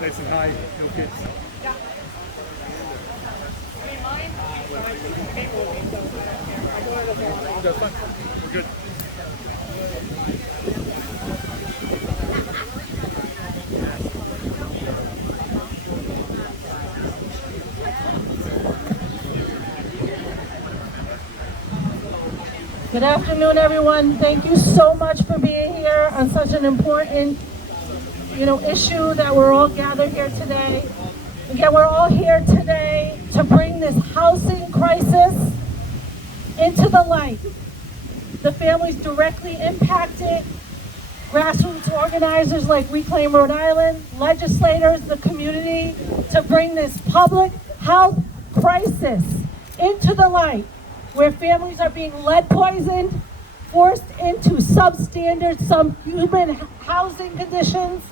Nice and high, no kids. That's fine. We're good. Good afternoon, everyone. Thank you so much for being here on such an important, issue that we're all gathered here today. Again, we're all here today to bring this housing crisis into the light. The families directly impacted, grassroots organizers like Reclaim Rhode Island, legislators, the community, to bring this public health crisis into the light, where families are being lead poisoned, forced into substandard, subhuman housing conditions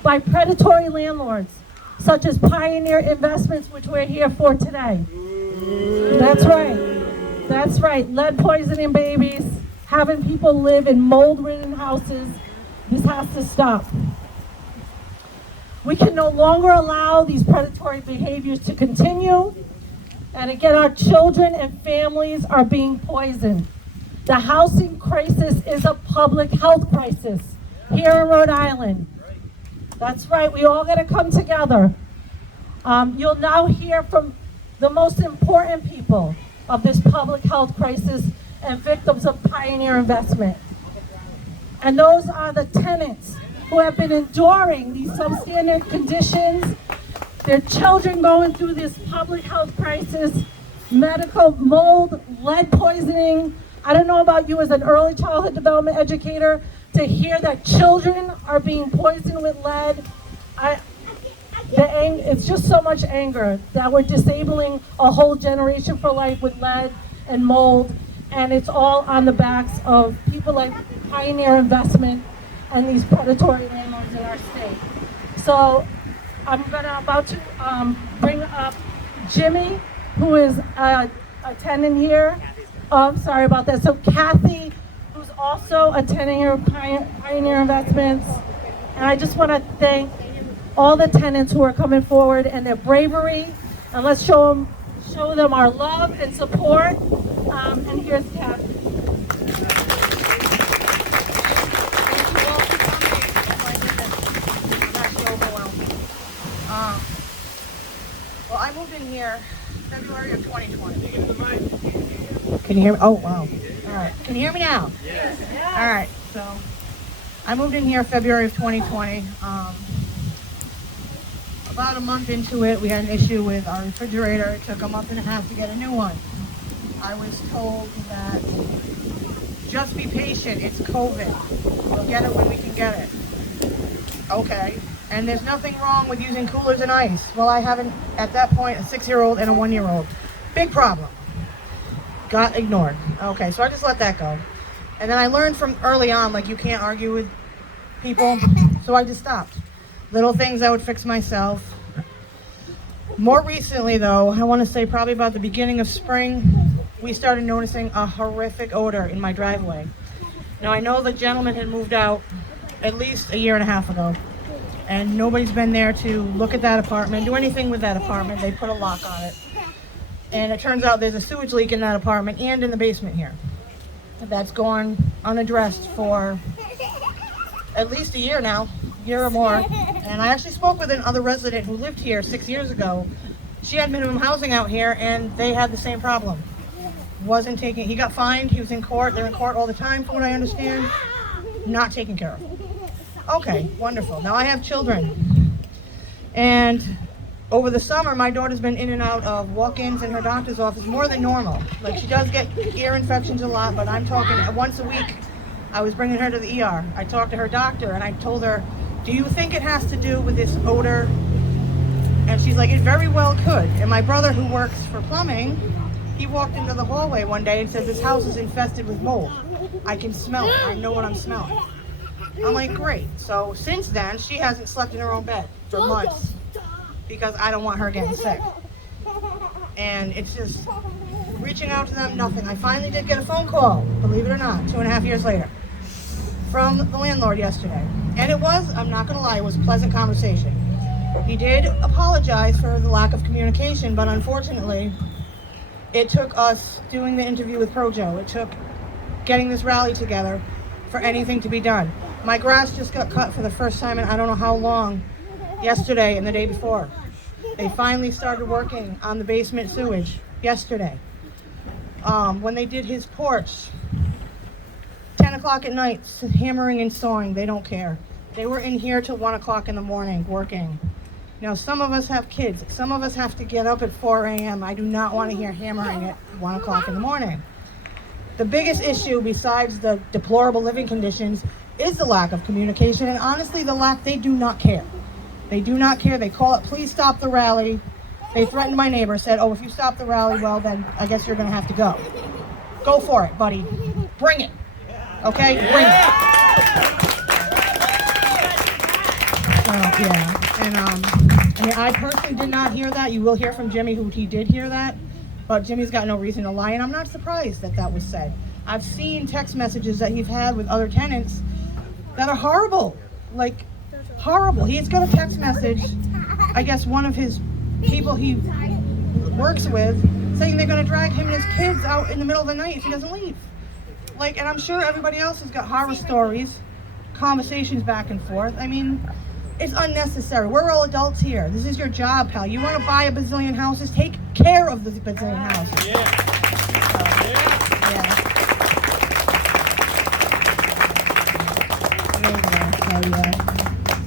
by predatory landlords, such as Pioneer Investments, which we're here for today. That's right. That's right. Lead poisoning babies, having people live in mold-ridden houses. This has to stop. We can no longer allow these predatory behaviors to continue. And again, our children and families are being poisoned. The housing crisis is a public health crisis here in Rhode Island. That's right, we all gotta come together. You'll now hear from the most important people of this public health crisis and victims of Pioneer Investment. And those are the tenants who have been enduring these substandard conditions, their children going through this public health crisis, medical mold, lead poisoning. I don't know about you as an early childhood development educator, to hear that children are being poisoned with lead. It's just so much anger that we're disabling a whole generation for life with lead and mold, and it's all on the backs of people like Pioneer Investment and these predatory landlords in our state. So I'm about to bring up Jimmy, who is a tenant here. Oh, I'm sorry about that. So Kathy, who's also attending your Pioneer Investments. And I just want to thank all the tenants who are coming forward and their bravery. And let's show them our love and support. And here's Kathy. Well, I moved in here February of 2020. Can you hear me? Oh, wow. All right. Can you hear me now? Yes. All right. So I moved in here February of 2020. About a month into it, we had an issue with our refrigerator. It took a month and a half to get a new one. I was told that just be patient. It's COVID. We'll get it when we can get it. Okay. And there's nothing wrong with using coolers and ice. Well, I haven't, at that point, a 6-year-old and a 1-year-old. Big problem. Got ignored. Okay, so I just let that go. And then I learned from early on, like, you can't argue with people, so I just stopped. Little things I would fix myself. More recently, though, I want to say probably about the beginning of spring, we started noticing a horrific odor in my driveway. Now, I know the gentleman had moved out at least a year and a half ago, and nobody's been there to look at that apartment, do anything with that apartment. They put a lock on it. And it turns out there's a sewage leak in that apartment and in the basement here. That's gone unaddressed for at least a year now, year or more. And I actually spoke with another resident who lived here 6 years ago. She had minimum housing out here and they had the same problem. Wasn't taking, he got fined, he was in court, they're in court all the time from what I understand, not taken care of. Okay, wonderful. Now I have children. And over the summer, my daughter's been in and out of walk-ins in her doctor's office more than normal. Like, she does get ear infections a lot, but I'm talking once a week. I was bringing her to the ER. I talked to her doctor and I told her, do you think it has to do with this odor? And she's like, it very well could. And my brother, who works for plumbing, he walked into the hallway one day and said, this house is infested with mold. I can smell it. I know what I'm smelling. I'm like, great. So since then, she hasn't slept in her own bed for months because I don't want her getting sick. And it's just reaching out to them, nothing. I finally did get a phone call, believe it or not, 2.5 years later. from the landlord yesterday. And it was, I'm not gonna lie, it was a pleasant conversation. He did apologize for the lack of communication, but unfortunately, it took us doing the interview with Projo. It took getting this rally together for anything to be done. My grass just got cut for the first time in I don't know how long, yesterday and the day before. They finally started working on the basement sewage yesterday. When they did his porch, 10 o'clock at night, hammering and sawing, they don't care. They were in here till 1 o'clock in the morning working. Now, some of us have kids. Some of us have to get up at 4 a.m. I do not want to hear hammering at 1 o'clock in the morning. The biggest issue, besides the deplorable living conditions, is the lack of communication, and honestly, they do not care. They do not care. They call it, please stop the rally. They threatened my neighbor, said, oh, if you stop the rally, well, then I guess you're going to have to go. Go for it, buddy. Bring it. Okay? Bring it. Yeah. And I personally did not hear that. You will hear from Jimmy, who he did hear that. But Jimmy's got no reason to lie, and I'm not surprised that that was said. I've seen text messages that he's had with other tenants that are horrible. Like, horrible. He's got a text message, I guess one of his people he works with, saying they're going to drag him and his kids out in the middle of the night if he doesn't leave. Like, and I'm sure everybody else has got horror stories, conversations back and forth. I mean, it's unnecessary. We're all adults here. This is your job, pal. You want to buy a bazillion houses? Take care of the bazillion houses.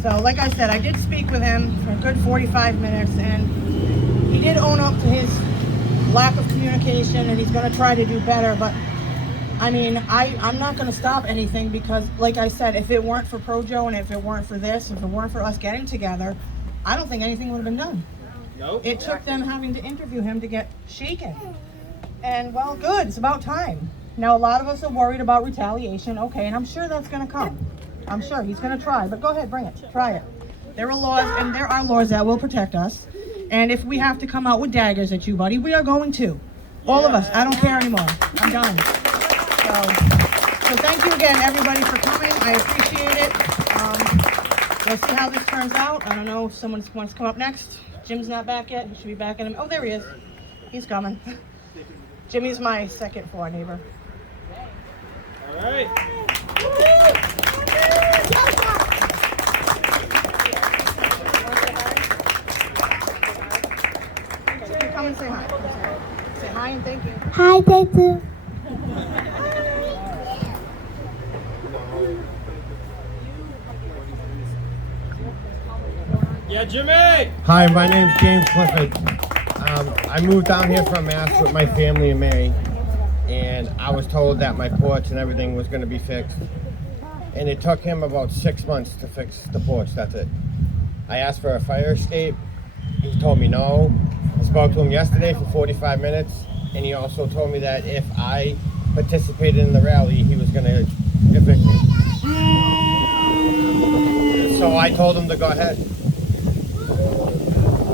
So, like I said, I did speak with him for a good 45 minutes, and he did own up to his lack of communication, and he's going to try to do better. But, I mean, I'm not going to stop anything because, like I said, if it weren't for Projo and if it weren't for this, if it weren't for us getting together, I don't think anything would have been done. Nope. It took them having to interview him to get shaken. And, well, good. It's about time. Now, a lot of us are worried about retaliation. Okay, and I'm sure that's going to come. I'm sure he's going to try, but go ahead, bring it. Try it. There are laws, and there are laws that will protect us. And if we have to come out with daggers at you, buddy, we are going to. All of us. I don't care anymore. I'm done. So thank you again, everybody, for coming. I appreciate it. We'll see how this turns out. I don't know if someone wants to come up next. Jim's not back yet. He should be back in a minute. Oh, there he is. He's coming. Jimmy's my second floor neighbor. All right. Come and say hi. Say hi and thank you. Hi, thank you. Yeah, Jimmy! Hi, my name's James Clifford. I moved down here from Mass with my family in May, and I was told that my porch and everything was going to be fixed. And it took him about 6 months to fix the porch, that's it. I asked for a fire escape. He told me no. I spoke to him yesterday for 45 minutes, and he also told me that if I participated in the rally, he was going to evict me. So I told him to go ahead.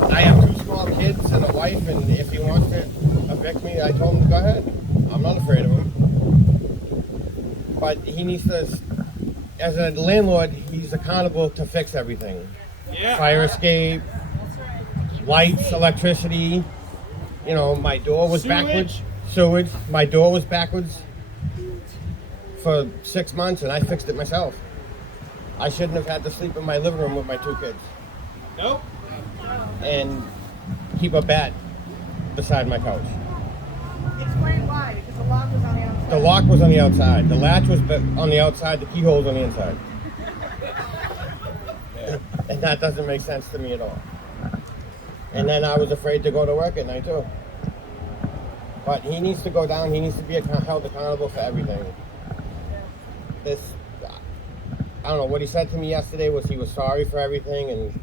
I have 2 small kids and a wife, and if he wants to evict me, I told him to go ahead. I'm not afraid of him. But he needs to, as a landlord, he's accountable to fix everything. Yeah. Fire escape, lights, electricity. You know, my door was backwards. Sewage. My door was backwards for 6 months, and I fixed it myself. I shouldn't have had to sleep in my living room with my 2 kids. Nope. And keep a bat beside my couch. Explain why, because the lock was on the outside. The lock was on the outside. The latch was on the outside. The keyhole was on the inside. And that doesn't make sense to me at all. And then I was afraid to go to work at night too. But he needs to go down. He needs to be held accountable for everything. I don't know, what he said to me yesterday was he was sorry for everything, and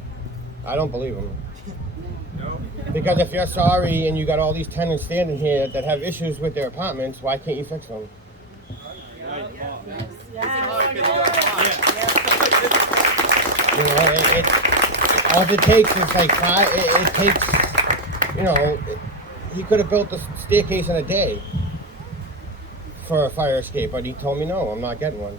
I don't believe him. No. Because if you're sorry and you got all these tenants standing here that have issues with their apartments, why can't you fix them? You know, all it takes is like it takes, you know, he could have built the staircase in a day for a fire escape, but he told me no, I'm not getting one.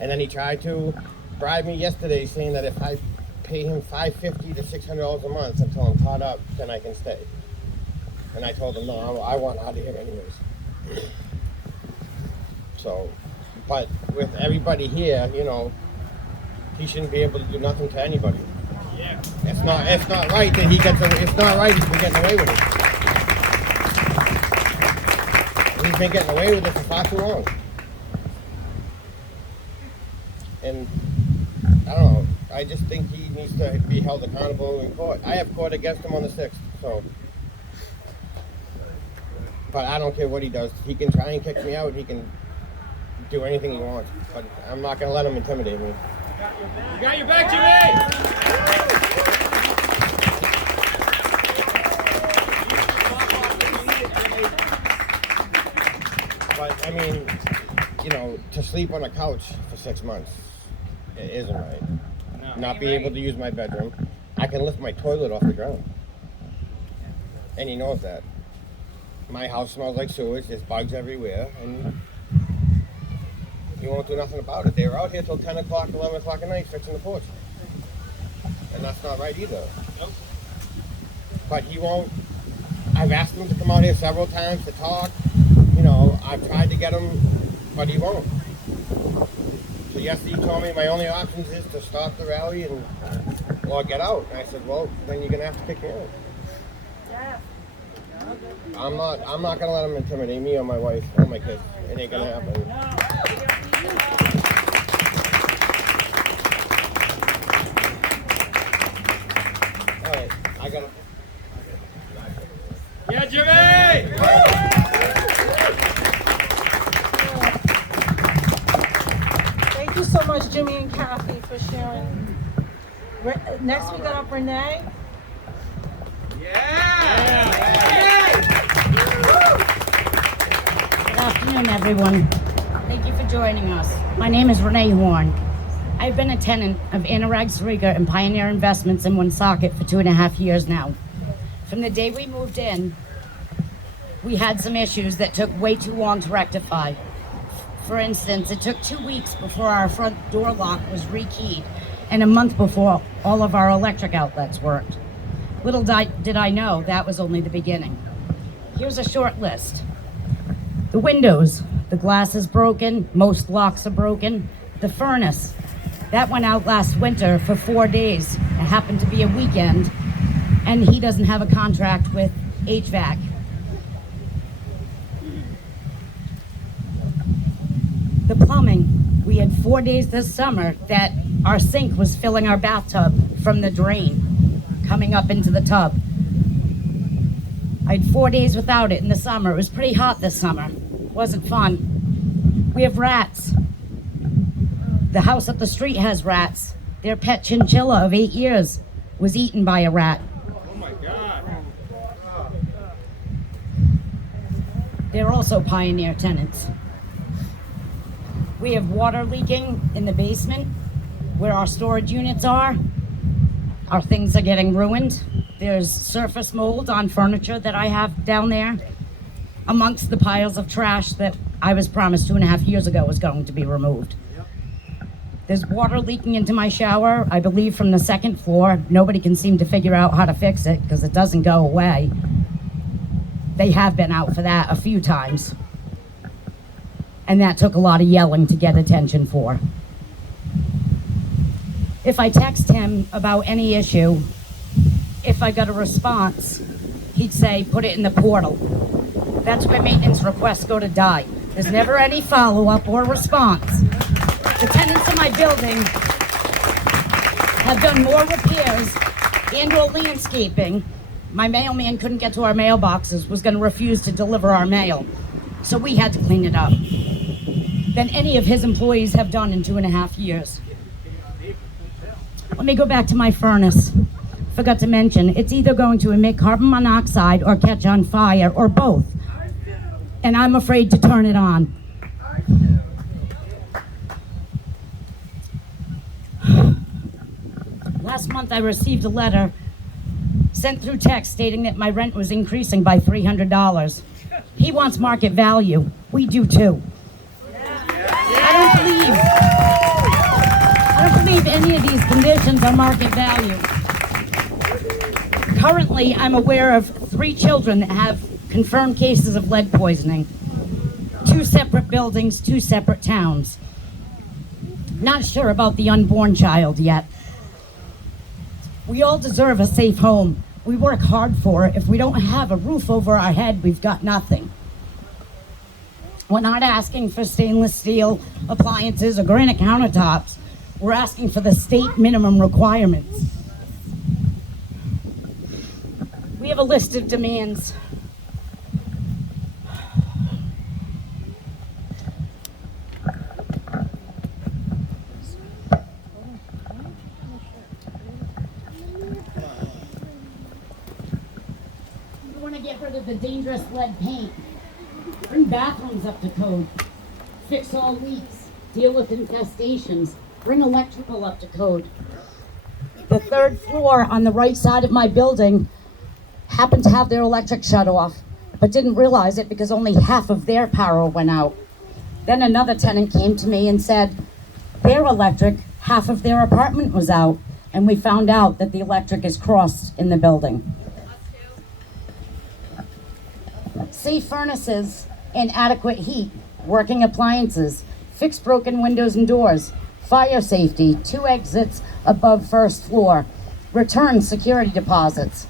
And then he tried to bribe me yesterday, saying that if I pay him $550 to $600 a month until I'm caught up, then I can stay. And I told him, no, I want out of here anyways. So, but with everybody here, you know, he shouldn't be able to do nothing to anybody. Yeah. It's not right that he gets away, it's not right he's been getting away with it. He's been getting away with it for far too long. And I don't know, I just think he needs to be held accountable in court. I have court against him on the 6th, so. But I don't care what he does. He can try and kick me out, he can do anything he wants, but I'm not gonna let him intimidate me. You got your back, Jimmy! But I mean, you know, to sleep on a couch for 6 months, it isn't right. No. Not be able to use my bedroom. I can lift my toilet off the ground. And he knows that. My house smells like sewage, there's bugs everywhere, and he won't do nothing about it. They were out here till 10 o'clock, 11 o'clock at night fixing the porch. And that's not right either. Nope. But he won't. I've asked him to come out here several times to talk. You know, I've tried to get him, but he won't. So yesterday he told me my only options is to stop the rally or get out. And I said, well, then you're gonna have to kick me out. I'm not gonna let him intimidate me or my wife or my kids. It ain't gonna happen. All right, I gotta. Yeah, Jimmy! Thank you so much, Jimmy and Kathy, for sharing. Next we got up Renee. Good afternoon, everyone. Thank you for joining us. My name is Renee Horn. I've been a tenant of Outrage Sariga and Pioneer Investments in Woonsocket for 2.5 years now. From the day we moved in, we had some issues that took way too long to rectify. For instance, it took 2 weeks before our front door lock was rekeyed and a month before all of our electric outlets worked. Little did I know that was only the beginning. Here's a short list. The windows, the glass is broken, most locks are broken. The furnace, that went out last winter for 4 days. It happened to be a weekend, and he doesn't have a contract with HVAC. The plumbing, we had 4 days this summer that our sink was filling our bathtub from the drain coming up into the tub. I had 4 days without it in the summer. It was pretty hot this summer. It wasn't fun. We have rats. The house up the street has rats. Their pet chinchilla of 8 years was eaten by a rat. Oh my God. They're also Pioneer tenants. We have water leaking in the basement where our storage units are. Our things are getting ruined. There's surface mold on furniture that I have down there, amongst the piles of trash that I was promised 2.5 years ago was going to be removed. There's water leaking into my shower, I believe from the 2nd floor. Nobody can seem to figure out how to fix it because it doesn't go away. They have been out for that a few times. And that took a lot of yelling to get attention for. If I text him about any issue, if I got a response, he'd say, put it in the portal. That's where maintenance requests go to die. There's never any follow-up or response. The tenants in my building have done more repairs and or landscaping. My mailman couldn't get to our mailboxes, was going to refuse to deliver our mail. So we had to clean it up. Than any of his employees have done in 2.5 years. Let me go back to my furnace. Forgot to mention, it's either going to emit carbon monoxide or catch on fire, or both. And I'm afraid to turn it on. Last month I received a letter sent through text stating that my rent was increasing by $300. He wants market value. We do too. I don't believe believe any of these conditions are market value. Currently, I'm aware of 3 children that have confirmed cases of lead poisoning. 2 separate buildings, 2 separate towns. Not sure about the unborn child yet. We all deserve a safe home. We work hard for it. If we don't have a roof over our head, we've got nothing. We're not asking for stainless steel appliances or granite countertops. We're asking for the state minimum requirements. We have a list of demands. We want to get rid of the dangerous lead paint. Bring bathrooms up to code. Fix all leaks. Deal with infestations. Bring electrical up to code. The 3rd floor on the right side of my building happened to have their electric shut off, but didn't realize it because only half of their power went out. Then another tenant came to me and said, their electric, half of their apartment was out, and we found out that the electric is crossed in the building. Safe furnaces and adequate heat, working appliances, fix broken windows and doors, fire safety, 2 exits above 1st floor, return security deposits,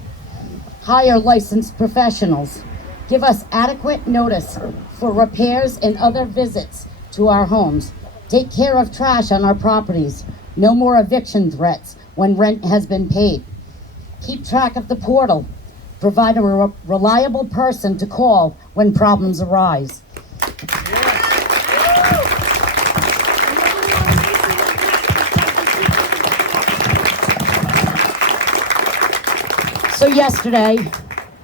hire licensed professionals, give us adequate notice for repairs and other visits to our homes, take care of trash on our properties, no more eviction threats when rent has been paid, keep track of the portal, provide a reliable person to call when problems arise. So yesterday,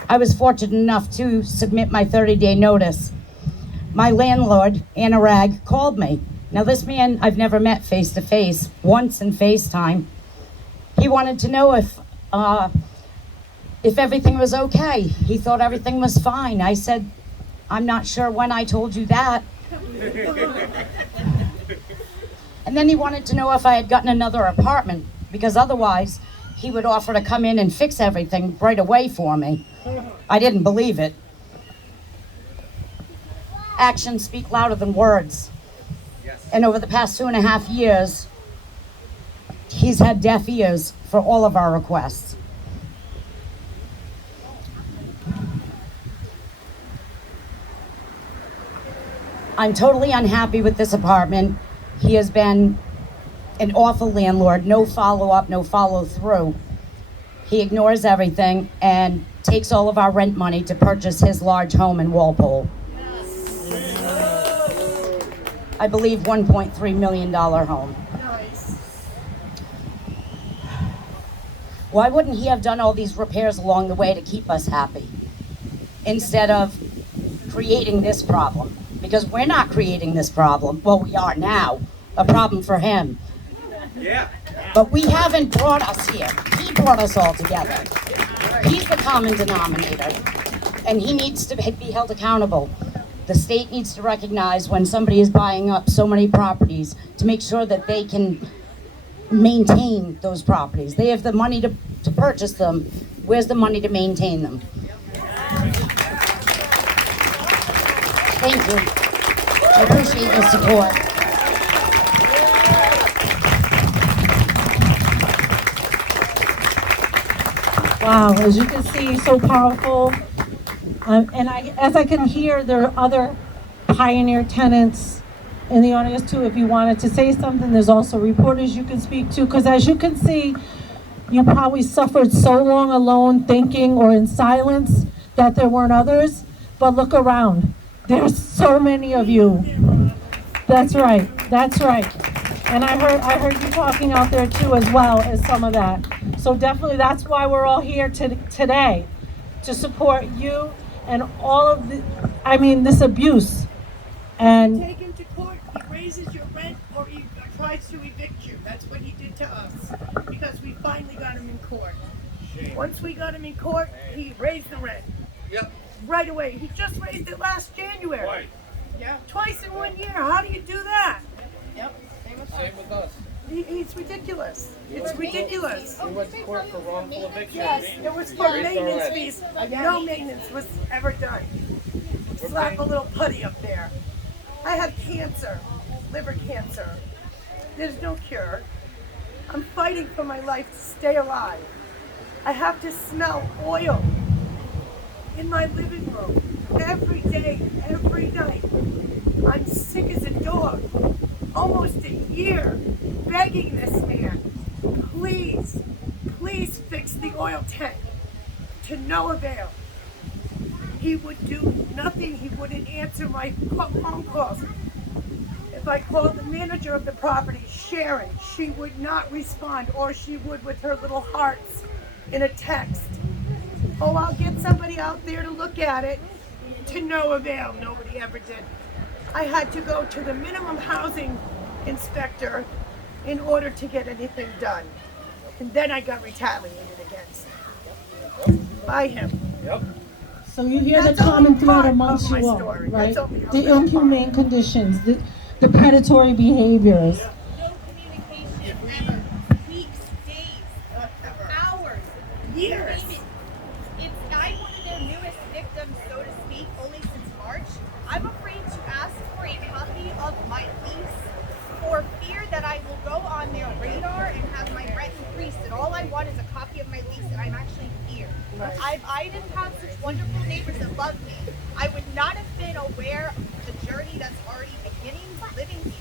I was fortunate enough to submit my 30-day notice. My landlord, Outrage, called me. Now this man I've never met face to face, once in FaceTime. He wanted to know if everything was okay. He thought everything was fine. I said, I'm not sure when I told you that. And then he wanted to know if I had gotten another apartment, because otherwise he would offer to come in and fix everything right away for me. I didn't believe it. Actions speak louder than words. And over the past 2.5 years, he's had deaf ears for all of our requests. I'm totally unhappy with this apartment. He has been an awful landlord, no follow-up, no follow-through. He ignores everything and takes all of our rent money to purchase his large home in Walpole. I believe $1.3 million home. Why wouldn't he have done all these repairs along the way to keep us happy instead of creating this problem? Because we're not creating this problem. Well, we are now, a problem for him. Yeah. But we haven't brought us here. He brought us all together. He's the common denominator, and he needs to be held accountable. The state needs to recognize when somebody is buying up so many properties to make sure that they can maintain those properties. They have the money to purchase them. Where's the money to maintain them? Thank you. I appreciate your support. Wow, as you can see, so powerful. And as I can hear, there are other pioneer tenants in the audience too. If you wanted to say something, there's also reporters you can speak to. Because as you can see, you probably suffered so long alone, thinking or in silence that there weren't others. But look around. There's so many of you. That's right. That's right. And I heard you talking out there too, as well as some of that. So definitely, that's why we're all here today, to support you and all of this abuse. And Take him to court, he raises your rent or he tries to evict you. That's what he did to us, because we finally got him in court. Once we got him in court, he raised the rent. Yep. Right away. He just raised it last January. Right. Yeah. Twice in 1 year. How do you do that? Same with us. He's ridiculous. It's ridiculous. He went to court for wrongful eviction. Yes, it was for maintenance fees. No maintenance was ever done. Slap a little putty up there. I have cancer, liver cancer. There's no cure. I'm fighting for my life to stay alive. I have to smell oil in my living room every day, every night. I'm sick as a dog. Almost a year begging this man, please, please fix the oil tank. To no avail. He would do nothing. He wouldn't answer my phone calls. If I called the manager of the property, Sharon, she would not respond, or she would with her little hearts in a text. Oh, I'll get somebody out there to look at it. To no avail. Nobody ever did. I had to go to the minimum housing inspector in order to get anything done. And then I got retaliated against by him. Yep. So you hear That's the common only thread part amongst of my you all, story. right? That's only a The little inhumane conditions, the predatory behaviors. No communication ever. Weeks, days, hours, years. It's I'm one of their newest victims, so to speak, only since March. I'm afraid to ask for a copy of my lease for fear that I will go on their radar and have my rent increased. And all I want is a copy of my lease, and I'm actually here. I didn't have such wonderful neighbors that loved me. I would not have been aware of the journey that's already beginning living here.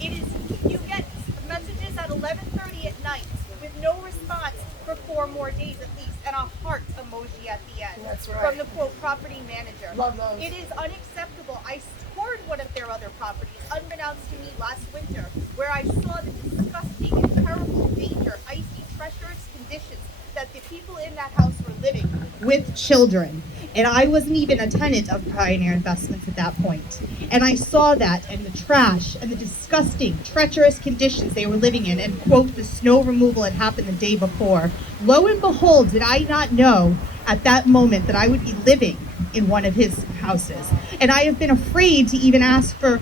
It is, you get messages at 11:30 at night with no response for 4 more days at least, and a heart emoji at the end. That's right. From the quote property manager. Love those. It is unacceptable. I toured one of their other properties, unbeknownst to me last winter, where I saw the disgusting and terrible danger, icy, treacherous conditions that the people in that house were living with children. And I wasn't even a tenant of Pioneer Investments at that point. And I saw that and the trash and the disgusting, treacherous conditions they were living in, and quote, the snow removal had happened the day before. Lo and behold, did I not know at that moment that I would be living in one of his houses. And I have been afraid to even ask for,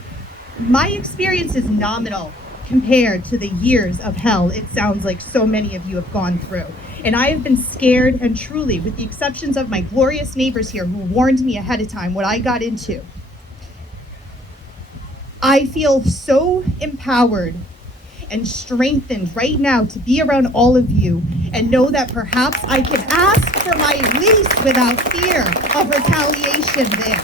my experience is nominal compared to the years of hell it sounds like so many of you have gone through. And I have been scared, and truly, with the exceptions of my glorious neighbors here who warned me ahead of time what I got into, I feel so empowered and strengthened right now to be around all of you and know that perhaps I can ask for my lease without fear of retaliation there.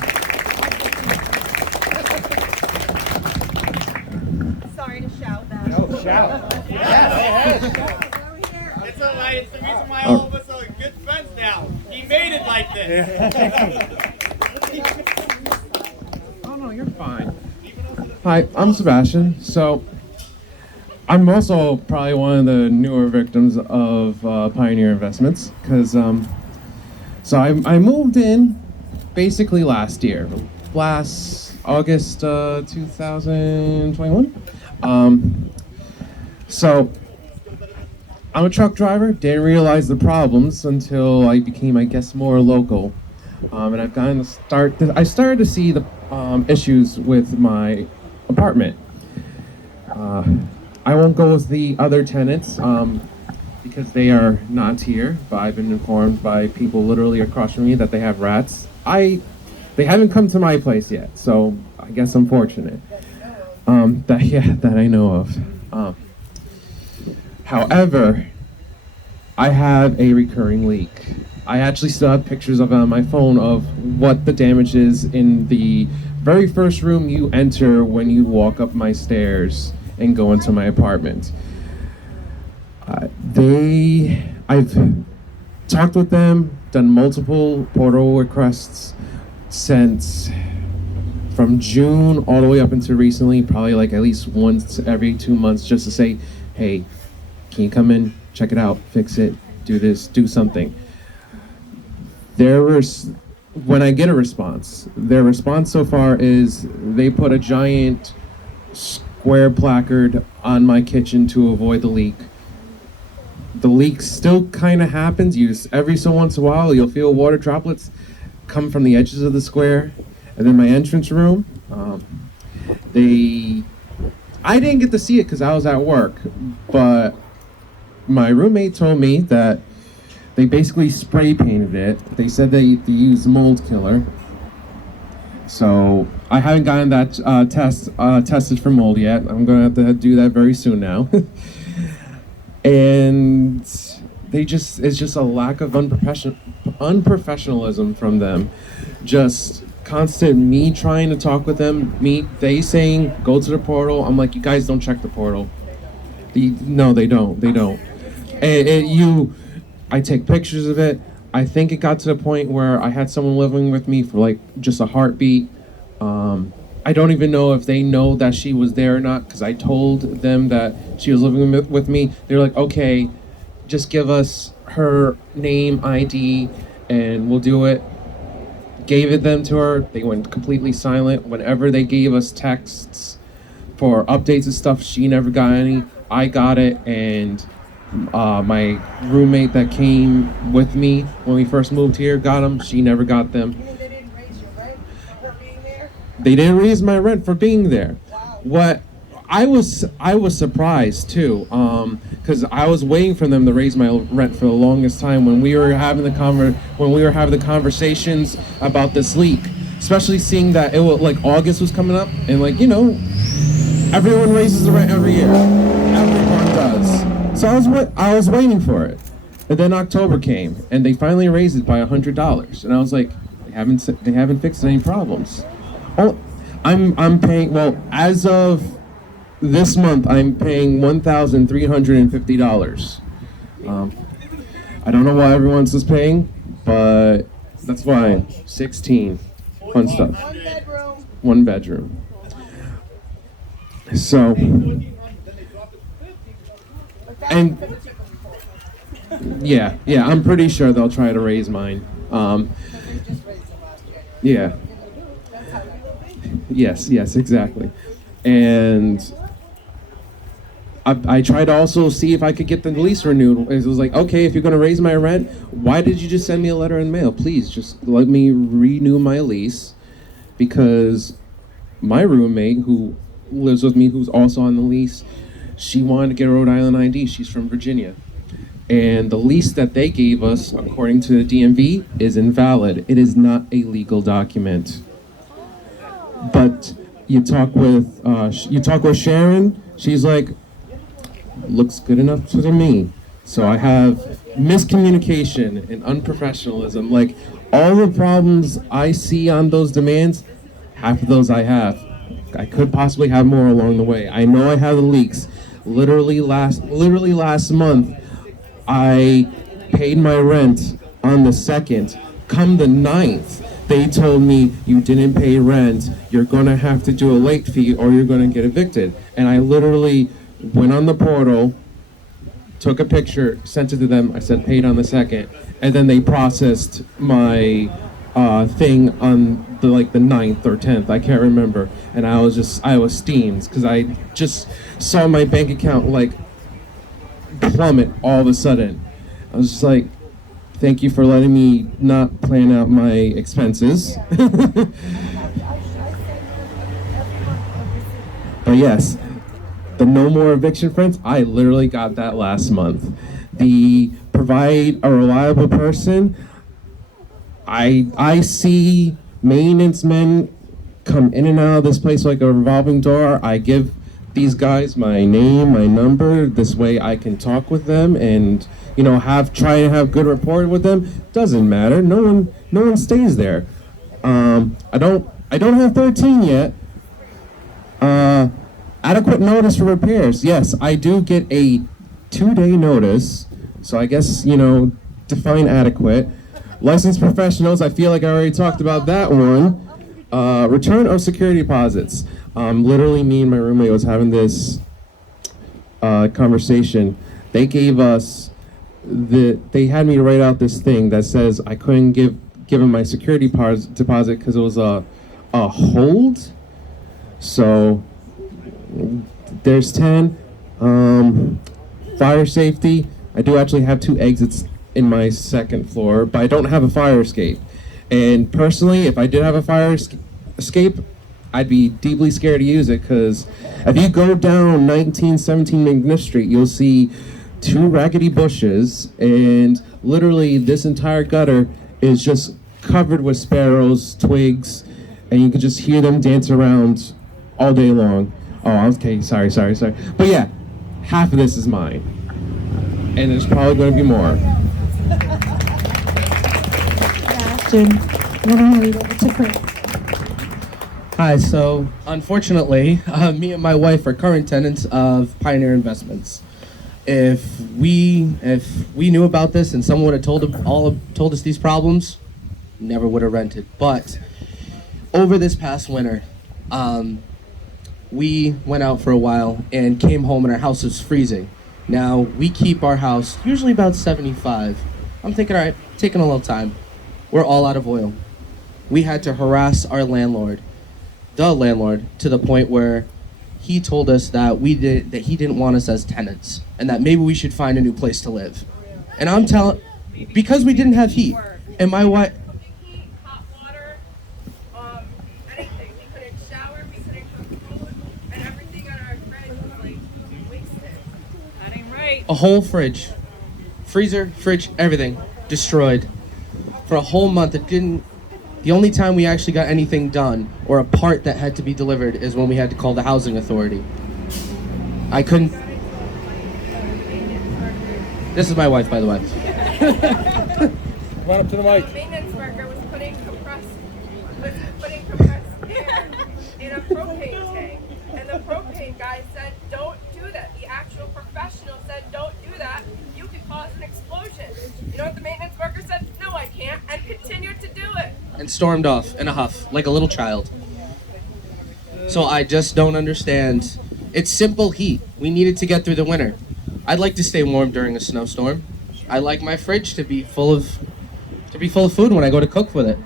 Sorry to shout that. No, shout. Yes. It's all right. It's the reason why all of us are good friends now. He made it like this. Oh no, you're fine. Hi, I'm Sebastian. So I'm also probably one of the newer victims of Pioneer Investments because so I moved in basically last year, last August 2021. So I'm a truck driver, didn't realize the problems until I became, I guess, more local. And I've gotten I started to see the issues with my apartment. I won't go with the other tenants because they are not here, but I've been informed by people literally across from me that they have rats. They haven't come to my place yet, so I guess I'm fortunate. That I know of. However, I have a recurring leak. I actually still have pictures of it on my phone of what the damage is in the very first room you enter when you walk up my stairs and go into my apartment. I've talked with them, done multiple portal requests since from June all the way up until recently, probably like at least once every 2 months, just to say, hey, can you come in, check it out, fix it, do this, do something. When I get a response, their response so far is they put a giant square placard on my kitchen to avoid the leak. The leak still kind of happens. Every so once in a while, you'll feel water droplets come from the edges of the square. And then my entrance room, they I didn't get to see it because I was at work, but my roommate told me that they basically spray painted it. They said they used mold killer. So I haven't gotten that tested for mold yet. I'm gonna have to do that very soon now. And it's just a lack of unprofessionalism from them. Just constant me trying to talk with them, they saying go to the portal. I'm like, you guys don't check the portal. No, they don't. I take pictures of it. I think it got to the point where I had someone living with me for like just a heartbeat. I don't even know if they know that she was there or not, because I told them that she was living with me. They're like, okay, just give us her name, ID, and we'll do it. Gave it them to her. They went completely silent. Whenever they gave us texts for updates and stuff, she never got any. I got it, and my roommate that came with me when we first moved here got them. She never got them. And they didn't raise your rent for being there? They didn't raise my rent for being there. What I was surprised too, because I was waiting for them to raise my rent for the longest time when we were having the conversations about this leak, especially seeing that it was like August was coming up, and like, you know, everyone raises the rent every year. Everyone does. So I was waiting for it, and then October came, and they finally raised it by $100, and I was like, they haven't fixed any problems. Oh, I'm paying, well, as of this month, I'm paying $1,350. I don't know why everyone else is paying, but that's fine. 16. Fun stuff. One bedroom. So, and yeah, I'm pretty sure they'll try to raise mine. Yeah. Yes, exactly. And I tried to also see if I could get the lease renewed. It was like, okay, if you're going to raise my rent, why did you just send me a letter in the mail? Please just let me renew my lease, because my roommate who lives with me, who's also on the lease, she wanted to get a Rhode Island ID. She's from Virginia. And the lease that they gave us, according to the DMV, is invalid. It is not a legal document. But you talk with Sharon, she's like, looks good enough to me. So I have miscommunication and unprofessionalism. Like, all the problems I see on those demands, half of those I have. I could possibly have more along the way. I know I have the leaks. Literally last month, I paid my rent on the 2nd. Come the 9th, they told me, you didn't pay rent, you're gonna have to do a late fee or you're gonna get evicted. And I literally went on the portal, took a picture, sent it to them. I said paid on the 2nd, and then they processed my thing on the 9th or 10th, I can't remember. And I was steamed, because I just saw my bank account like plummet all of a sudden. I was just like, thank you for letting me not plan out my expenses. But yes, the no more eviction friends, I literally got that last month. The provide a reliable person, I see maintenance men come in and out of this place like a revolving door. I give these guys my name, my number, this way I can talk with them and, you know, try to have good rapport with them. Doesn't matter. No one stays there. I don't have 13 yet. Adequate notice for repairs. Yes, I do get a 2-day notice. So I guess, you know, define adequate. Licensed professionals, I feel like I already talked about that one. Return of security deposits. Literally, me and my roommate was having this conversation. They gave us they had me write out this thing that says I couldn't give them my security deposit because it was a hold. So there's 10. Fire safety. I do actually have 2 exits in my 2nd floor, but I don't have a fire escape. And personally, if I did have a fire escape, I'd be deeply scared to use it, because if you go down 1917 McNiff Street, you'll see 2 raggedy bushes, and literally this entire gutter is just covered with sparrows, twigs, and you can just hear them dance around all day long. Oh, okay, sorry. But yeah, half of this is mine, and there's probably going to be more. Hi, so unfortunately, me and my wife are current tenants of Pioneer Investments. If we knew about this and someone would have told us these problems, never would have rented. But over this past winter, we went out for a while and came home and our house was freezing. Now, we keep our house usually about 75. I'm thinking, all right, taking a little time. We're all out of oil. We had to harass our landlord, the landlord, to the point where he told us that he didn't want us as tenants and that maybe we should find a new place to live. And I'm telling, because we didn't have heat, and my wife, Hot water, anything. We couldn't shower, we couldn't cook food, and everything in our fridge was like wasted. That ain't right. a whole fridge, freezer, fridge, everything destroyed for a whole month. It didn't. The only time we actually got anything done or a part that had to be delivered is when we had to call the housing authority. I couldn't. This is my wife, by the way. Come on up to the mic. The maintenance worker was putting compressed air in a propane tank, and the propane guy said, "Don't do that." The actual professional said, "Don't do that. You could cause an explosion." You know what the maintenance worker said? "No, I can't," and continued to do it. And stormed off in a huff, like a little child. So I just don't understand. It's simple heat. We needed to get through the winter. I'd like to stay warm during a snowstorm. I like my fridge to be full of food when I go to cook with it.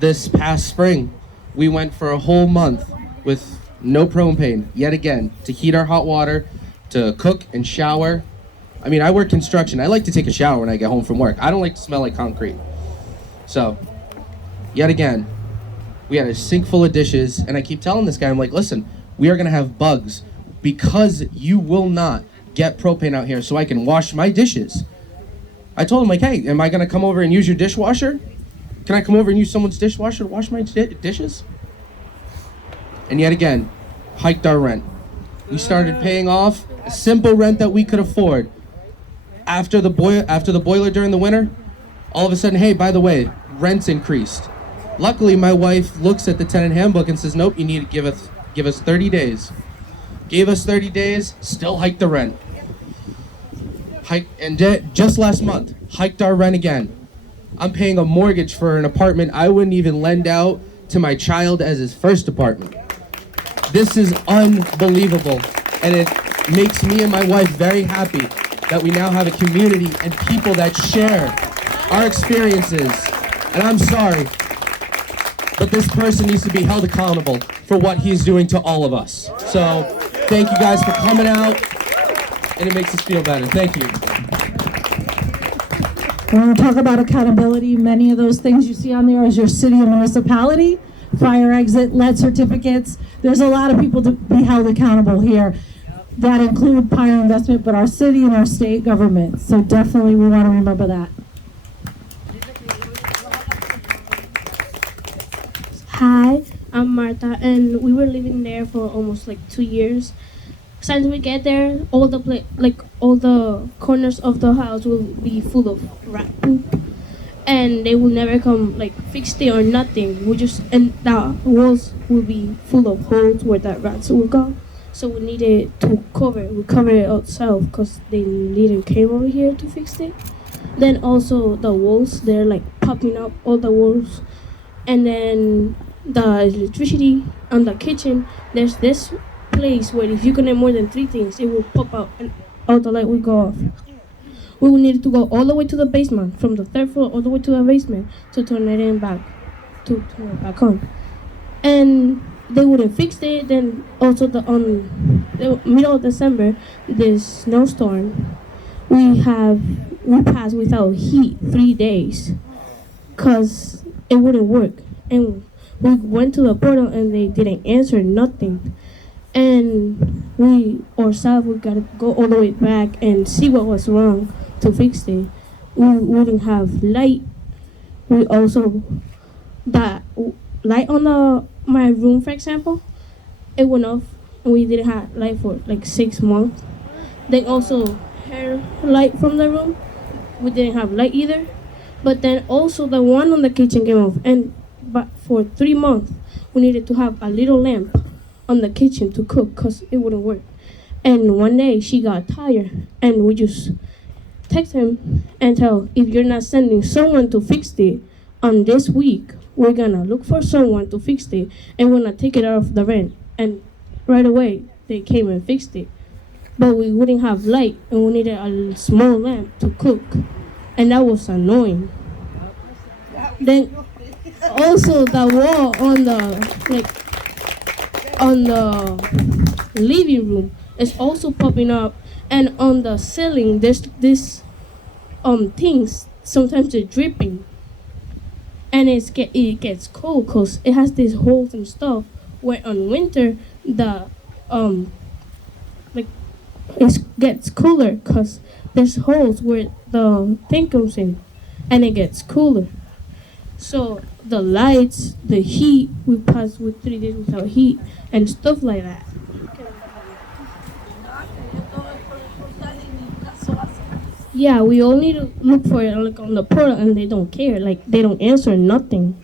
This past spring, we went for a whole month with no propane, yet again, to heat our hot water, to cook and shower. I mean, I work construction. I like to take a shower when I get home from work. I don't like to smell like concrete. So, yet again, we had a sink full of dishes, and I keep telling this guy, I'm like, listen, we are gonna have bugs because you will not get propane out here so I can wash my dishes. I told him, like, hey, am I gonna come over and use your dishwasher? Can I come over and use someone's dishwasher to wash my dishes? And yet again, hiked our rent. We started paying off a simple rent that we could afford. After the boiler during the winter, all of a sudden, hey, by the way, rent's increased. Luckily, my wife looks at the tenant handbook and says, nope, you need to give us 30 days. Gave us 30 days, still hiked the rent. Just last month, hiked our rent again. I'm paying a mortgage for an apartment I wouldn't even lend out to my child as his first apartment. This is unbelievable, and it makes me and my wife very happy that we now have a community and people that share our experiences. And I'm sorry, but this person needs to be held accountable for what he's doing to all of us. So thank you guys for coming out, and it makes us feel better. Thank you. When we talk about accountability, many of those things you see on there is your city and municipality, fire exit, lead certificates. There's a lot of people to be held accountable here that include Pioneer Investment, but our city and our state government. So definitely we want to remember that. Hi, I'm Martha, and we were living there for almost like 2 years. Since we get there, all the corners of the house will be full of rat poop, and they will never come fix it or nothing. And the walls will be full of holes where the rats will go. So we needed to cover it. We covered it ourselves because they didn't came over here to fix it. Then also the walls, they're popping up all the walls, and then the electricity on the kitchen. There's this place where if you connect more than 3 things, it will pop out and all the light will go off. We will need to go all the way to the basement, from the 3rd floor all the way to the basement to turn it back on. And they wouldn't fix it. Then also the middle of December, this snowstorm, we passed without heat 3 days because it wouldn't work. And We went to the portal and they didn't answer nothing. And we ourselves, we gotta go all the way back and see what was wrong to fix it. We wouldn't have light. We also, that light on my room, for example, it went off and we didn't have light for like 6 months. Then also hair light from the room, we didn't have light either. But then also the one on the kitchen came off, but for 3 months we needed to have a little lamp on the kitchen to cook because it wouldn't work. And one day she got tired and we just text him and tell, if you're not sending someone to fix it on this week, we're gonna look for someone to fix it and we're gonna take it off the rent. And right away they came and fixed it. But we wouldn't have light and we needed a small lamp to cook. And that was annoying. Then also the wall on the living room is also popping up, and on the ceiling there's this things, sometimes they're dripping, and it gets cold because it has these holes and stuff where on winter the it gets cooler because there's holes where the thing comes in and it gets cooler. So the lights, the heat, we passed with 3 days without heat and stuff like that. Yeah, we all need to look for it like on the portal and they don't care, like they don't answer nothing.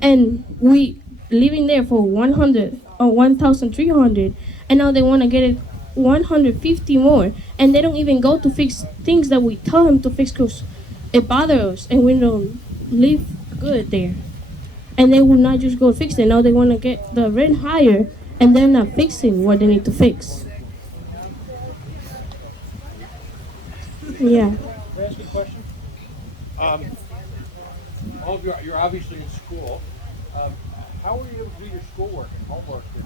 And we living there for 1,300 and now they want to get it 150 more, and they don't even go to fix things that we tell them to fix because it bothers us and we don't live good there. And they will not just go fix it. Now they want to get the rent higher and they're not fixing what they need to fix. Yeah. Can I ask you a question? All of you're obviously in school. How are you able to do your schoolwork and homework and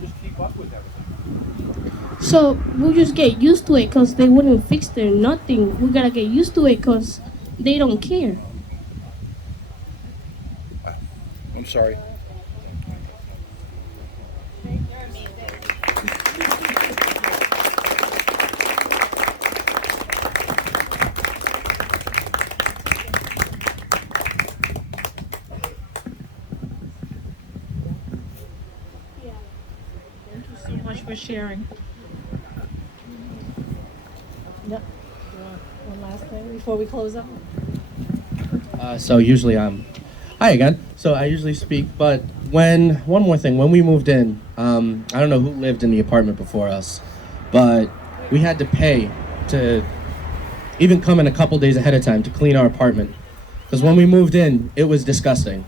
just keep up with everything? So we just get used to it because they wouldn't fix their nothing. We gotta get used to it because they don't care. I'm sorry. Thank you so much for sharing. Yep. One last thing before we close out. So usually hi again. So I usually speak, but one more thing, when we moved in, I don't know who lived in the apartment before us, but we had to pay to even come in a couple days ahead of time to clean our apartment. Because when we moved in, it was disgusting.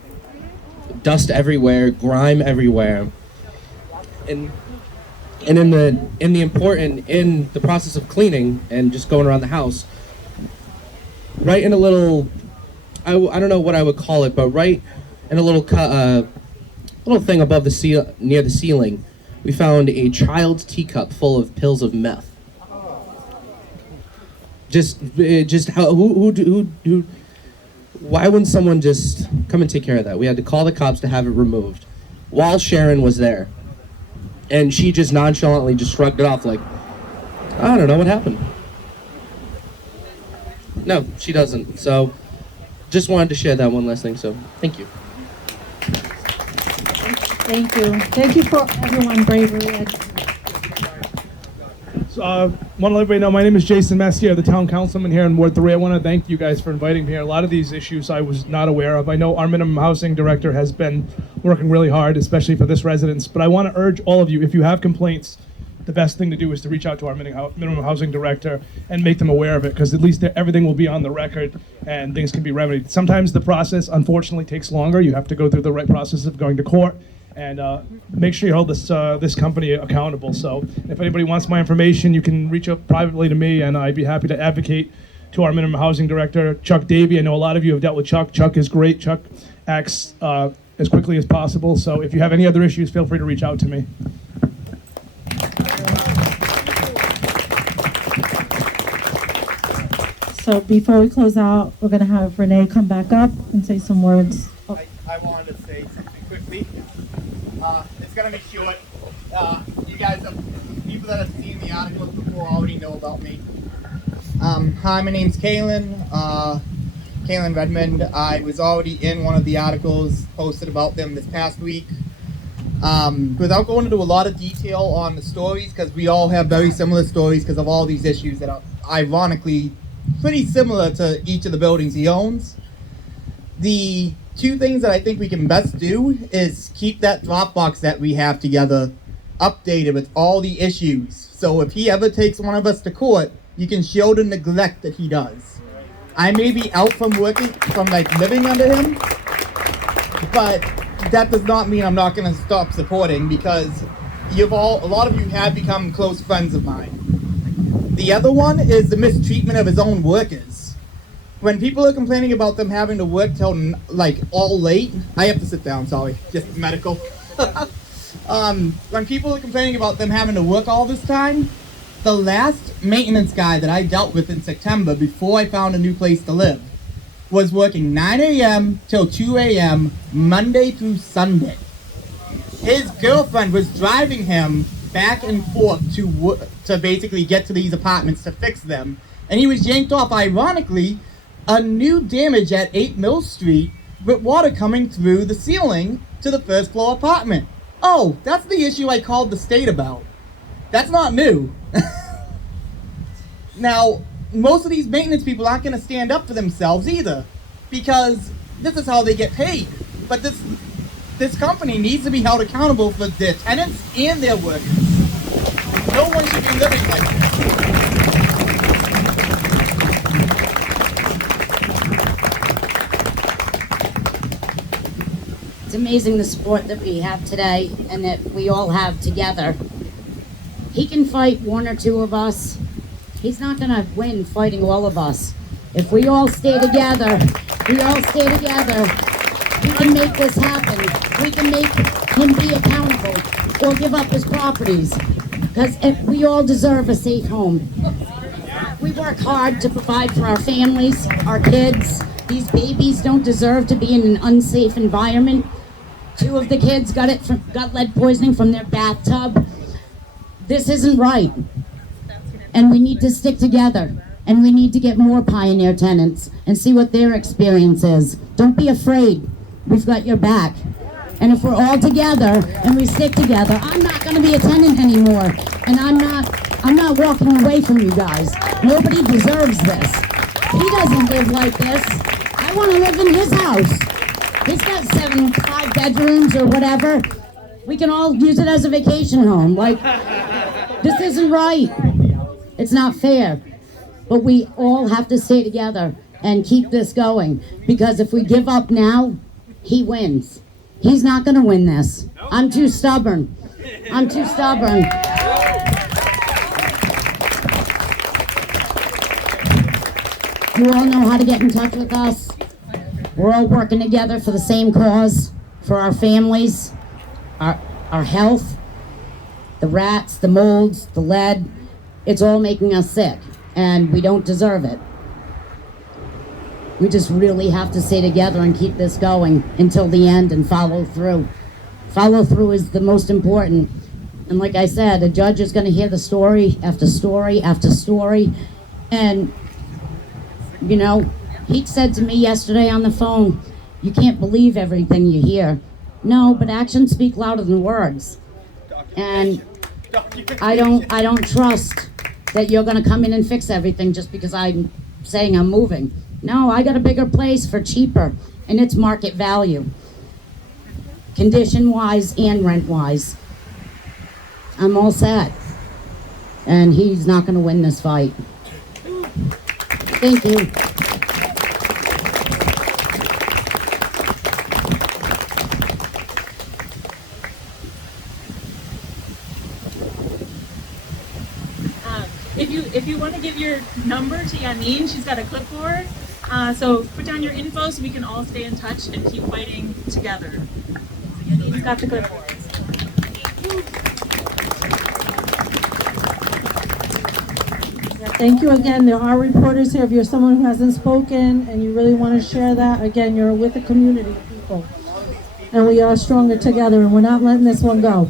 Dust everywhere, grime everywhere. And in the process of cleaning and just going around the house, right in a little, I don't know what I would call it, but right in a little thing above the near the ceiling, we found a child's teacup full of pills of meth. Why wouldn't someone just come and take care of that? We had to call the cops to have it removed while Sharon was there. And she just nonchalantly just shrugged it off like, I don't know what happened. No, she doesn't. So just wanted to share that one last thing. So thank you. Thank you. Thank you for everyone's bravery. So, want to let everybody know, my name is Jason Messier, the town councilman here in Ward 3. I want to thank you guys for inviting me here. A lot of these issues I was not aware of. I know our minimum housing director has been working really hard, especially for this residence. But I want to urge all of you, if you have complaints, the best thing to do is to reach out to our minimum housing director and make them aware of it, because at least everything will be on the record and things can be remedied. Sometimes the process, unfortunately, takes longer. You have to go through the right process of going to court. And make sure you hold this company accountable. So if anybody wants my information, you can reach out privately to me, and I'd be happy to advocate to our minimum housing director, Chuck Davey. I know a lot of you have dealt with Chuck. Chuck is great. Chuck acts as quickly as possible. So if you have any other issues, feel free to reach out to me. So before we close out, we're going to have Renee come back up and say some words. say something quickly. It's gonna be short. You guys, people that have seen the articles before already know about me. Hi, my name's Kaylin. Kaylin Redmond. I was already in one of the articles posted about them this past week. Without going into a lot of detail on the stories, because we all have very similar stories because of all these issues that are ironically pretty similar to each of the buildings he owns. The two things that I think we can best do is keep that Dropbox that we have together updated with all the issues. So if he ever takes one of us to court, you can show the neglect that he does. I may be out from working, from like living under him, but that does not mean I'm not going to stop supporting, because a lot of you have become close friends of mine. The other one is the mistreatment of his own workers. When people are complaining about them having to work till like all late, I have to sit down, sorry, just medical. When people are complaining about them having to work all this time, the last maintenance guy that I dealt with in September before I found a new place to live was working 9 a.m. till 2 a.m. Monday through Sunday. His girlfriend was driving him back and forth to basically get to these apartments to fix them, and he was yanked off, ironically, a new damage at 8 Mill Street with water coming through the ceiling to the first floor apartment. Oh, that's the issue I called the state about. That's not new. Now, most of these maintenance people aren't going to stand up for themselves either, because this is how they get paid. But this company needs to be held accountable for their tenants and their workers. No one should be living like this. It's amazing the support that we have today and that we all have together. He can fight one or two of us. He's not going to win fighting all of us. If we all stay together, we can make this happen. We can make him be accountable or give up his properties, because we all deserve a safe home. We work hard to provide for our families, our kids. These babies don't deserve to be in an unsafe environment. 2 of the kids got lead poisoning from their bathtub. This isn't right. And we need to stick together, and we need to get more Pioneer tenants and see what their experience is. Don't be afraid. We've got your back. And if we're all together and we stick together, I'm not going to be a tenant anymore. And I'm not walking away from you guys. Nobody deserves this. He doesn't live like this. I want to live in his house. He's got 5 bedrooms or whatever. We can all use it as a vacation home. Like, this isn't right. It's not fair, but we all have to stay together and keep this going, because if we give up now, he wins. He's not going to win this. I'm too stubborn. You all know how to get in touch with us. We're all working together for the same cause, for our families, our health, the rats, the molds, the lead. It's all making us sick, and we don't deserve it. We just really have to stay together and keep this going until the end and follow through. Follow through is the most important. And like I said, a judge is going to hear the story after story after story. And, you know, he said to me yesterday on the phone, you can't believe everything you hear. No, but actions speak louder than words. And I don't trust that you're going to come in and fix everything just because I'm saying I'm moving. No, I got a bigger place for cheaper, and it's market value, condition-wise and rent-wise. I'm all set, and he's not going to win this fight. Thank you. If you want to give your number to Yanine, she's got a clipboard. So put down your info so we can all stay in touch and keep fighting together. So Yanine's got the clipboard. Thank you again. There are reporters here. If you're someone who hasn't spoken and you really want to share that, again, you're with the community, people. and we are stronger together, and we're not letting this one go.